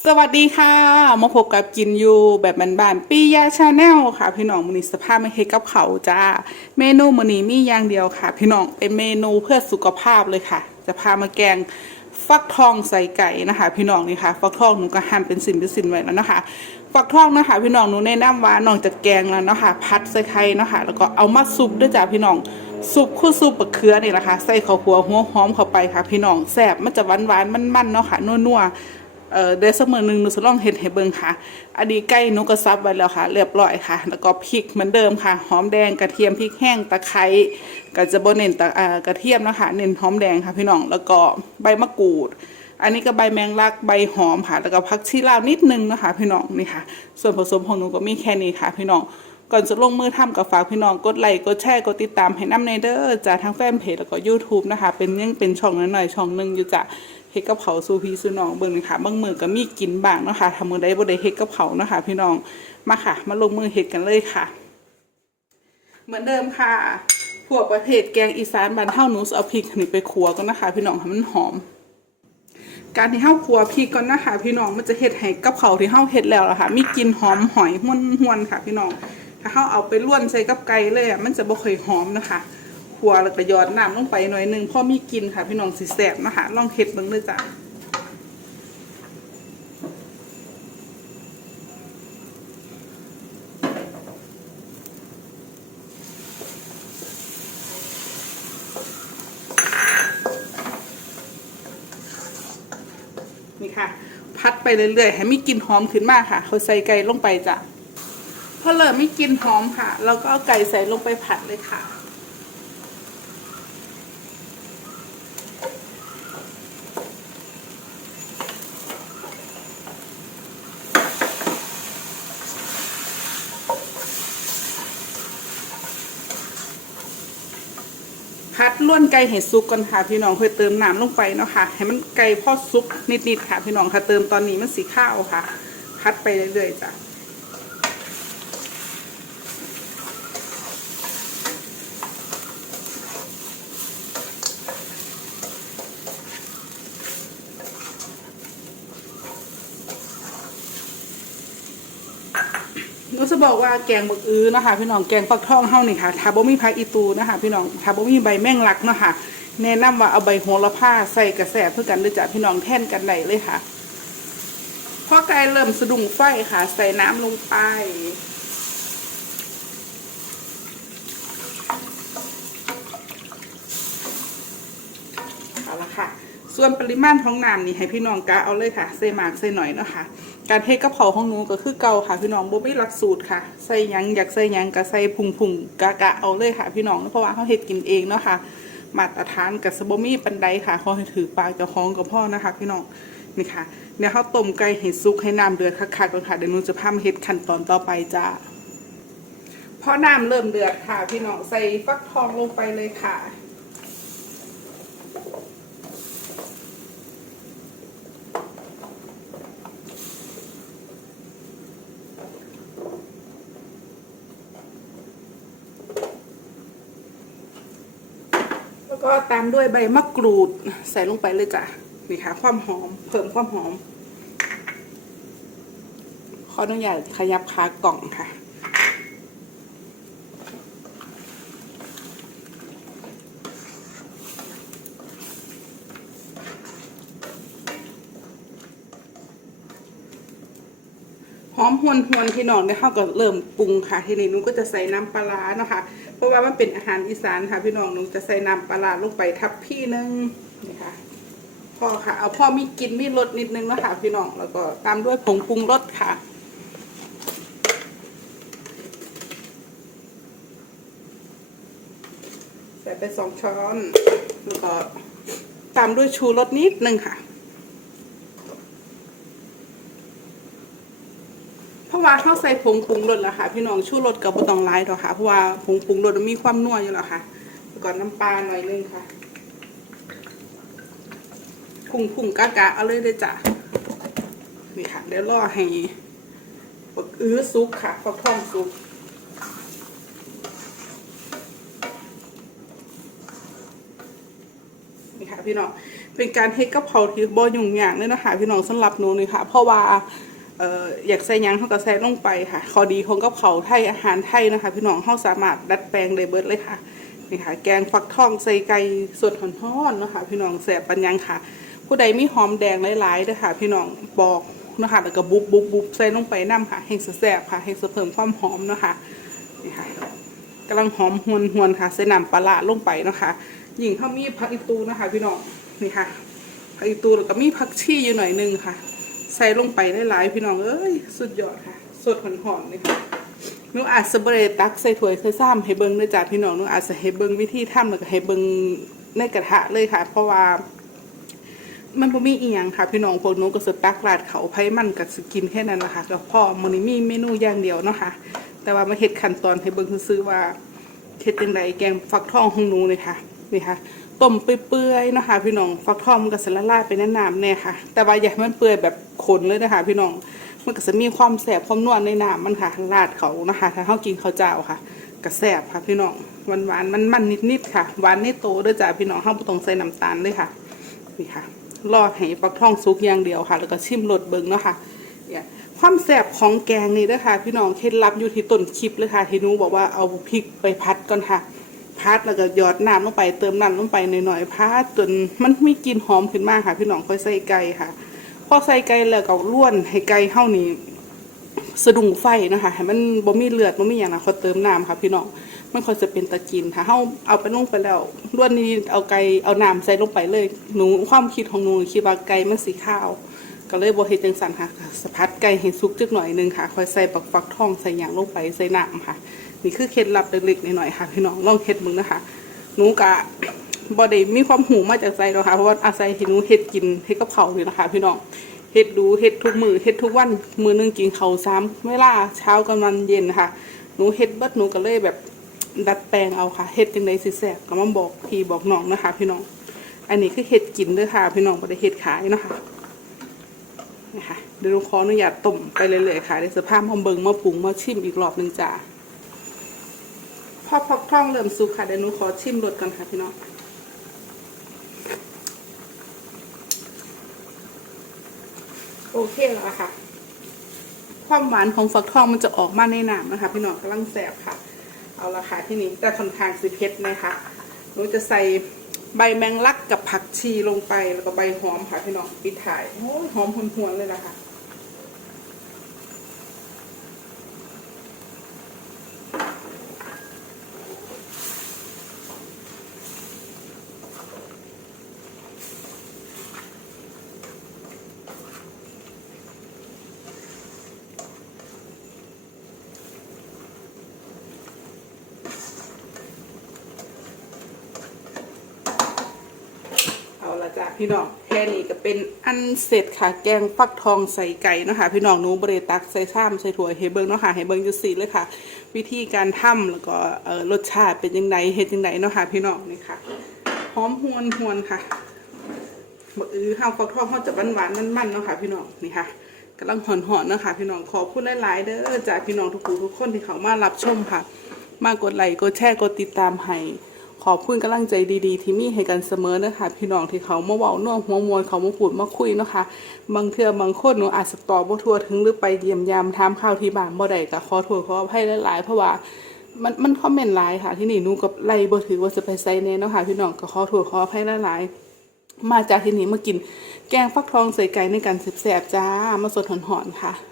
สวัสดีค่ะ มาพบกับกินยูแบบบานๆปียาชาแนลค่ะ พี่น้องมือนี้สภาพไม่เฮกับเขาจ้า เมนูมือนี้มีอย่างเดียวค่ะ พี่น้องเป็นเมนูเพื่อสุขภาพเลยค่ะ จะพามาแกงฟักทองใส่ไก่นะคะ พี่น้องนี่ค่ะ ฟักทองหนูก็หั่นเป็นสินเป็นสินไว้แล้วนะคะ ฟักทองนะคะ พี่น้องหนูแนะนำว่าน้องจะแกงแล้วนะคะพัดใส่ไข่นะคะแล้วก็เอามาซุปด้วยจ้าพี่น้องซุปคู่ซุปบะเขือนี่แหละคะใส่ข้าวหัวหัวหอมเข้าไปค่ะ พี่น้องแซ่บมันจะหวานหวานมันๆเนาะค่ะนัวๆ เอ่อเดยวสักมือหนึ่งหนูจะลองเห็ดให้เบิ่งค่ะ อันนี้ใกล้หนูก็ซับไว้แล้วค่ะ เรียบร้อยค่ะ แล้วก็พริกเหมือนเดิมค่ะ หอมแดงกระเทียมพริกแห้งตะไคร้ก็จะบ่เน้นตะอ่ากระเทียมนะคะเน้นหอมแดงค่ะพี่น้อง แล้วก็ใบมะกรูด อันนี้ก็ใบแมงลักใบหอมค่ะ แล้วก็ผักชีลาวนิดนึงนะคะพี่น้องนี่ค่ะ ส่วนผสมของหนูก็มีแค่นี้ค่ะพี่น้อง ก่อนจะลงมือทำกับฝากพี่น้องกดไลค์กดแชร์กดติดตามให้น้ำในเด้อจากทางแฟนเพจแล้วก็ YouTube นะคะ เป็นยังเป็นช่องน้อยๆช่องหนึ่งอยู่จ้ะเฮ็ดกับเผาวสู่พี่สู่น้องเบิ่งเลยค่ะบางมือก็มีกินบ้างเนาะค่ะทำมือได้บ่ได้เฮ็ดกับเผาวนะคะพี่น้องมาค่ะ มาลงมือเฮ็ดกันเลยค่ะ เหมือนเดิมค่ะพวกประเภทแกงอีสานบ้านเฮาหนูสิเอาพริกนี่ไปขัวก่อนนะคะ พี่น้องให้มันหอม การที่เฮาขัวพริกก่อนนะคะ พี่น้องมันจะเฮ็ดให้กับเขาที่เฮาเฮ็ดแล้วล่ะค่ะ มีกลิ่นหอมหอยห้วนห้วนๆค่ะ พี่น้อง ถ้าเฮาเอาไปล้วนใส่กับไก่เลยอะมันจะบ่ค่อยหอมนะคะขัวแล้วก็ยอดน้ำลงไปหน่อยนึงพอมีกินค่ะ พี่น้องสิแซ่บนะคะลองเฮ็ดเบิ่งเด้อจ้ะนี่ค่ะ พัดไปเรื่อยๆ ให้มีกลิ่นหอมขึ้นมาค่ะ เขาใส่ไก่ลงไปจ้ะ พอเริ่มไม่กลินหอมค่ะแล้วก็เอาไก่ใส่ลงไปผัดเลยค่ะพัดล้วนไก่เห็ดซุปก่อนค่ะพี่น้องค่อยเติมน้ำลงไปเนาะค่ะ ให้มันไก่พอซุปนิดๆค่ะพี่น้องค่ะเติมตอนนี้มันสีข้าวค่ะ พัดไปเรื่อยๆจ้ะ นูจะบอกว่าแกงบักอื้อนะคะ พี่น้องแกงฟักทองเฮานี่ค่ะถ้าบ่มีผักอีตูนะคะพี่น้องถ้าบ่มีใบแมงลักเนาะค่ะแนะนำว่าเอาใบโหระพาใส่กระแสเพื่อกันเลยจ้ะพี่น้องแท่นกันได้เลยค่ะพอไก่เริ่มสะดุ้งไฟค่ะ ใส่น้ำลงไปเอาละค่ะ ส่วนปริมาณของน้ำนี่ให้พี่น้องกะเอาเลยค่ะใส่มากใส่หน่อยเนาะค่ะ การเทกับเผาของหนูก็คือเก่าค่ะพี่น้องบ่มีหลักสูตรค่ะ ใส่ยังอยากใส่ยังก็ใส่พุงพุงกะกะเอาเลยค่ะ พี่น้องเพราะว่าเขาเฮ็ดกินเองเนาะค่ะ มาตรฐานกับสบมีปันไดค่ะขอให้ถือปากเจ้าของกับพ่อนะคะ พี่น้องนี่ค่ะเดี๋ยวเขาต้มไก่เห็ดซุกให้น้ำเดือดคักๆก่อนค่ะเดี๋ยวหนูจะพามาเฮ็ดขั้นตอนต่อไปจ้าพอน้ำเริ่มเดือดค่ะ พี่น้องใส่ฟักทองลงไปเลยค่ะ แล้วก็ตามด้วยใบมะกรูดใส่ลงไปเลยจ้ะนี่ค่ะ ความหอมเพิ่มความหอมขออนุญาตขยับขากล่องค่ะ หอมหวนหวนๆพี่นองได้เข้าก็เริ่มปรุงค่ะ ทีนี้หนูก็จะใส่น้ำปลาร้านะคะ ราะว่ามันเป็นอาหารอีสานค่ะพี่น้องหนูจะใส่น้ำปลาลงไปทับพี่นึงนี่ค่ะพ่อค่ะเอาพ่อมีกินมีรสนิดนึงนะคะพี่น้องแล้วก็ตามด้วยผงปรุงรสค่ะใส่ไปสองช้อนแล้วก็ตามด้วยชูรสนิดนึงค่ะ เพราะ ว่าเขาใส่ผงปรุงรสแล้วค่ะ พี่น้องชูรสกับบ่ต้องหลายดอกค่ะ เพราะว่าผงปรุงรสมันมีความนัวอยู่แล้วค่ะแล้วก็น้ำปลาหน่อยนึงค่ะผงผงกะกะเอาเลยเลยจ้ะนี่ค่ะเดี๋ยวรอให้บักอื้อซุกค่ะฟักทองซุกนี่ค่ะพี่น้องเป็นการเฮ็ดกับเขาที่บ่ยุ่งยากเลยนะคะพี่น้องสำหรับหนูนี่ค่ะ เพราะว่า ออยากใส่ยังเฮาก็ใส่ลงไปค่ะขอดีของกับเขาไทยอาหารไทยนะคะ พี่น้องเฮาสามารถดัดแปลงได้เบิดเลยค่ะนี่ค่ะ แกงฟักทองใส่ไก่สดหอนๆเนาะค่ะพี่น้องแซ่บปัญญังค่ะ ผู้ใดมีหอมแดงหลายๆเด้อค่ะ พี่น้องบอกเนาะคะแล้วก็บุบบุบบุบใส่ลงไปน้ำค่ะแห้งแซ่บค่ะแห้งเพิ่มความหอมเนาะค่ะนี่ค่ะกำลังหอมหวนหวนค่ะใส่น้ำปลาลงไปเนาะค่ะยิ่งเขามีผักอีตูนะคะ พี่น้องนี่ค่ะผักอีตูแล้วก็มีผักชีอยู่หน่อยนึงค่ะ ใส่ลงไปได้หลายๆพี่น้องเอ้ยสุดยอดค่ะ สดหอนๆเลยค่ะนูอาจจะเบรตักใส่ถ้วยใส่ซ้ำให้เบิ้งด้วยจ้าพี่น้องนูอาจจะให้เบิ้งวิธีทำแล้วก็ให้เบิ้งในกระทะเลยค่ะ เพราะว่า มันบ่มีอีหยังค่ะ พี่น้องพวกนูก็สตักราดเขาไผมันกับสกินแค่นั้นนะคะก็พอมื้อนี้มีเมนูอย่างเดียวเนาะค่ะ แต่ว่ามาเฮ็ดขั้นตอนให้เบิ่งซื่อว่าเฮ็ดจังไดแกงฟักทองของนูเลยค่ะนี่ค่ะ ต้มเปื่อยๆนะคะพี่น้องฟักทองมันก็สิละลายไปในน้ำแน่ค่ะ แต่ว่าอย่าให้มันเปื่อยแบบขนเลยนะคะพี่น้องมันก็จะมีความแสบความนวลในน้ำมันค่ะราดเขานะคะถ้าเฮากินข้าวเจ้าค่ะก็แสบค่ะพี่น้องหวานๆมันๆนิดๆค่ะหวานนิดโตเด้อจ้าพี่น้องเฮาบ่ต้องใส่น้ำตาลเลยค่ะนี่ค่ะรอให้ฟักทองสุกอย่างเดียวค่ะ แล้วก็ชิมรสเบิ้งเนาะค่ะเนี่ยความแซ่บของแกงนี่นะคะพี่น้องเคล็ดลับอยู่ที่ต้นคลิปเลยค่ะที่นูบอกว่าเอาพริกไปพัดก่อนค่ะ พัดแล้วก็หยอดน้ำลงไปเติมน้ำลงไปหน่อยๆพัดจนมันมีกลิ่นหอมขึ้นมากค่ะ พี่น้องค่อยใส่ไก่ค่ะ พอใส่ไก่แล้วก็ล้วนให้ไก่เฮานี่สะดุ้งไฟนะคะให้มันบ่มีเลือดบ่มีอย่างนะเขาเติมน้ำค่ะ พี่น้องมันค่อยจะเป็นตะกินค่ะเฮาเอาไปลงไปแล้วล้วนนี้เอาไก่เอาน้ำใส่ลงไปเลยหนูความคิดของหนูคิดว่าไก่มันสีขาว ก็เลยบ่เฮ็ดจังซั่นค่ะสะพัดไก่ให้สุกจักหน่อยหนึงค่ะคอยใส่ปักฟักทองใส่หยังลงไปใส่น้ำค่ะ นี่คือเคล็ดลับเล็กๆน้อยๆค่ะ พี่น้องลองเฮ็ดมึงนะคะหนูกะบ่ได้มีความหูมาจากใจหรอกค่ะเพราะว่าอาศัยที่หนูเฮ็ดกินเฮ็ดกับเขาวนี่นะคะ พี่น้องเฮ็ดดูเฮ็ดทุกมือเฮ็ดทุกวันมือหนึงกินเขาซ้ำเวลาเช้ากลางวันเย็นค่ะหนูเฮ็ดเบิดหนูก็เลยแบบดัดแปลงเอาค่ะเฮ็ดจังไดสิแซ่บก็มาบอกพี่บอกน้องนะคะ พี่น้อง อันนี้คือเฮ็ดกินเด้อค่ะ พี่น้องบ่ได้เฮ็ดขายนะคะ นะคะเดี๋ยวหนูขออนุญาตต้มไปเรื่อยๆค่ะเดี๋ยวสภาพมาเบิงมาปรุงมาชิมอีกรอบหนึ่งจ้าพอพักท่องเริ่มสุกค่ะเดี๋ยวหนูขอชิมรสก่อนค่ะพี่น้องโอเคแล้วค่ะ ความหวานของฟักทองมันจะออกมาในน้ำนะคะ พี่น้องกำลังแสบค่ะ เอาละค่ะที่นี้แต่ค่อนข้างสิเผ็ดนะคะหนูจะใส่ ใบแมงลักกับผักชีลงไปแล้วก็ใบหอมค่ะพี่น้องปิดถ่ายโอ้ยหอมหวนๆเลยนะคะ พี่น้องแค่นี้ก็เป็นอันเสร็จค่ะ แกงฟักทองใส่ไก่นะคะพี่น้องหนูบริตักใส่ซ้ำใส่ถั่วเฮเบิงเนาะค่ะเฮเบิงจุสีเลยค่ะ วิธีการทำแล้วก็รสชาติเป็นยังไงเฮ็ดยังไงเนาะค่ะพี่น้องนี่ค่ะหอมหวนหวนค่ะบักอือข้าวฟักทองเขาจะหวานหวานๆมันๆเนาะค่ะพี่น้องนี่ค่ะกำลังหอนๆเนาะค่ะพี่น้องขอบคุณหลายๆเด้อจากพี่น้องทุกผู้ทุกคนที่เขามารับชมค่ะ มากดไลค์กดแชร์กดติดตามให้ ขอบคุณกำลังใจดีๆ ที่มีให้กันเสมอนะคะพี่น้องที่เขามาเว้าน่วหัวมวลเขามาพูดมาคุยเนาะคะบางเทื่อบางคนหนูอาจจะตอบบ่ทั่วถึงหรือไปเยี่ยมยามถามข่าวที่บ้านบ่ได้ก็ขอโทษขออภัยหลายๆเพราะว่ามันมันคอมเมนต์หลายค่ะ ที่นี่หนูกับไล่บ่ถือว่าจะไปใส่แน่เนาะค่ะพี่น้องก็ขอโทษขออภัยหลายๆมาจากที่นี่มากินแกงฟักทองใส่ไก่ในการแซ่บๆจ้ามาสดหอนๆค่ะ